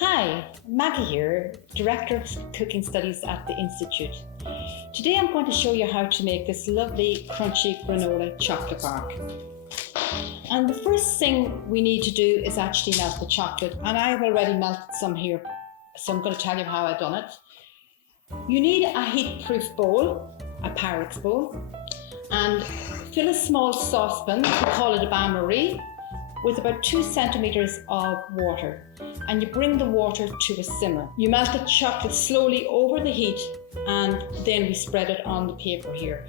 Hi, Maggie here, Director of Cooking Studies at the Institute. Today I'm going to show you how to make this lovely crunchy granola chocolate bark. And the first thing we need to do is actually melt the chocolate, and I have already melted some here, so I'm going to tell you how I've done it. You need a heat-proof bowl, a Pyrex bowl, and fill a small saucepan, we call it a bain-marie, with about 2 centimeters of water, and you bring the water to a simmer. You melt the chocolate slowly over the heat, and then we spread it on the paper here.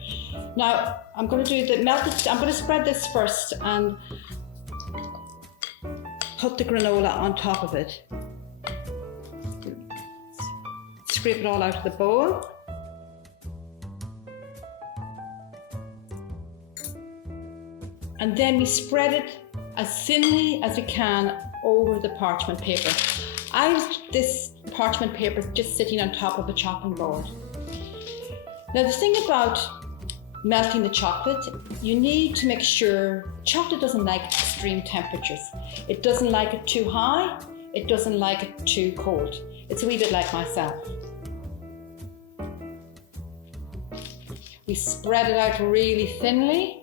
Now I'm going to I'm going to spread this first and put the granola on top of it. Scrape it all out of the bowl. And then we spread it as thinly as we can over the parchment paper. I used this parchment paper just sitting on top of a chopping board. Now the thing about melting the chocolate, you need to make sure chocolate doesn't like extreme temperatures. It doesn't like it too high, it doesn't like it too cold. It's a wee bit like myself. We spread it out really thinly.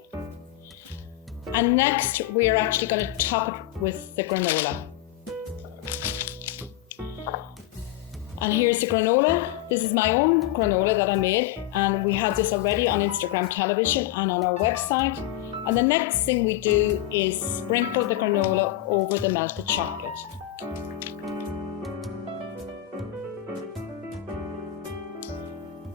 And next, we are actually going to top it with the granola. And here's the granola. This is my own granola that I made, and we have this already on Instagram television and on our website. And the next thing we do is sprinkle the granola over the melted chocolate.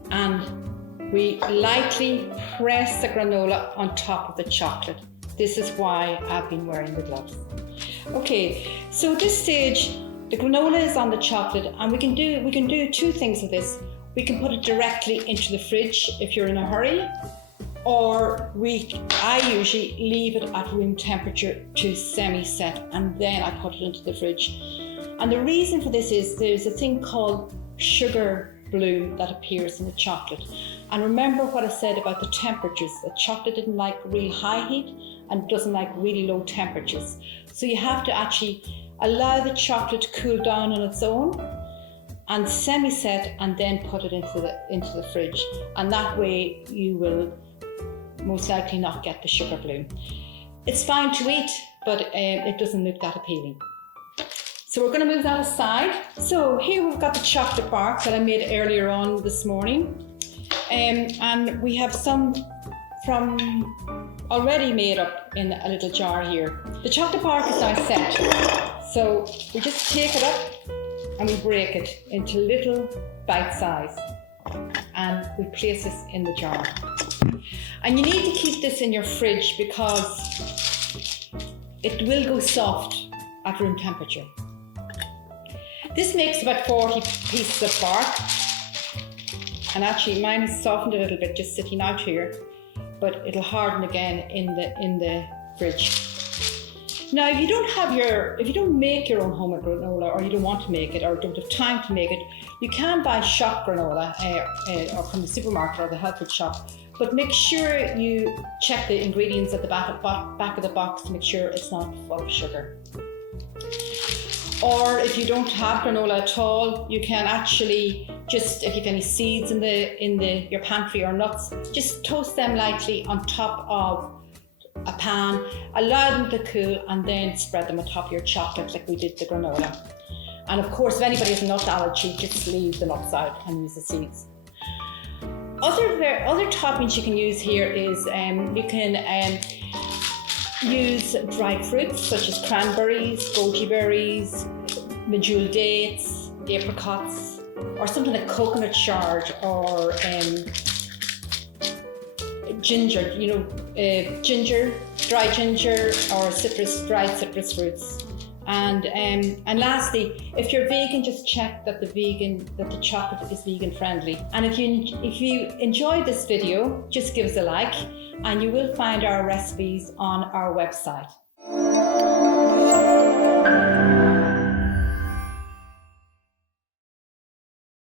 And we lightly press the granola on top of the chocolate. This is why I've been wearing the gloves. Okay, so at this stage, the granola is on the chocolate, and we can do two things with this. We can put it directly into the fridge if you're in a hurry, or I usually leave it at room temperature to semi-set, and then I put it into the fridge. And the reason for this is there's a thing called sugar bloom that appears in the chocolate. And remember what I said about the temperatures. The chocolate didn't like real high heat and doesn't like really low temperatures. So you have to actually allow the chocolate to cool down on its own and semi-set, and then put it into the fridge. And that way you will most likely not get the sugar bloom. It's fine to eat, but it doesn't look that appealing. So we're going to move that aside. So here we've got the chocolate bark that I made earlier on this morning. And we have some from already made up in a little jar here. The chocolate bark is now set. So we just take it up and we break it into little bite size. And we place this in the jar. And you need to keep this in your fridge because it will go soft at room temperature. This makes about 40 pieces of bark, and actually mine is softened a little bit just sitting out here, but it'll harden again in the fridge. Now, if you don't make your own homemade granola, or you don't want to make it, or don't have time to make it, you can buy shop granola or from the supermarket or the health food shop. But make sure you check the ingredients at the back of the box to make sure it's not full of sugar. Or if you don't have granola at all, you can actually just, if you have any seeds in your pantry or nuts, just toast them lightly on top of a pan, allow them to cool, and then spread them on top of your chocolate like we did the granola. And of course, if anybody has a nut allergy, just leave the nuts out and use the seeds. Other toppings you can use here is you can use dried fruits such as cranberries, goji berries, medjool dates, apricots, or something like coconut shard, or ginger, dry ginger, or dried citrus fruits. And lastly, if you're vegan, just check that the chocolate is vegan friendly. And if you enjoyed this video, just give us a like, and you will find our recipes on our website.